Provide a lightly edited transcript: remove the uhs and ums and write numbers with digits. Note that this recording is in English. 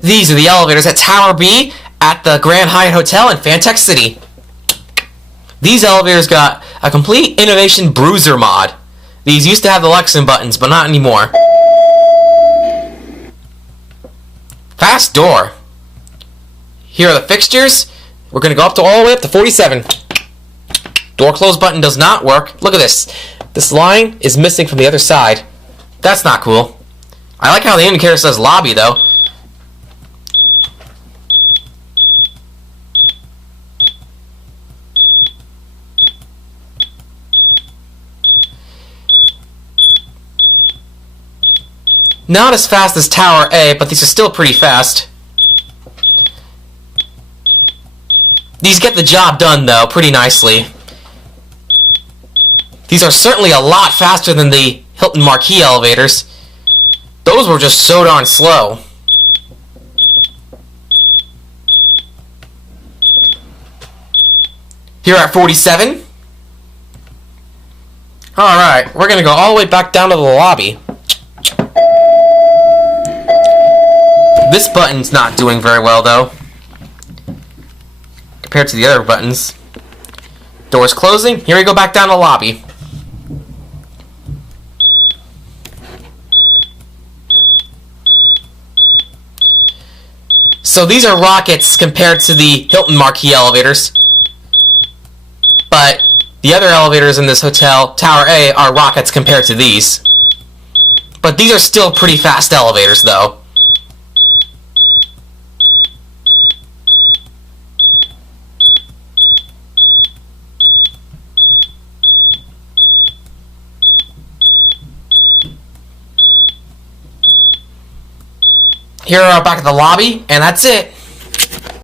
These are the elevators at Tower B at the Grand Hyatt Hotel in Fantech City. These elevators got a complete innovation bruiser mod. These used to have the Lexington buttons, but not anymore. Fast door. Here are the fixtures. We're going to go up to all the way up to 47. Door close button does not work. Look at this. This line is missing from the other side. That's not cool. I like how the indicator says lobby, though. Not as fast as Tower A, but these are still pretty fast. These get the job done, though, pretty nicely. These are certainly a lot faster than the Hilton Marquis elevators. Those were just so darn slow. Here at 47. Alright, we're going to go all the way back down to the lobby. This button's not doing very well, though, compared to the other buttons. Doors closing. Here we go back down to the lobby. So these are rockets compared to the Hilton Marquis elevators. But the other elevators in this hotel, Tower A, are rockets compared to these. But these are still pretty fast elevators, though. Here we are back at the lobby, and that's it.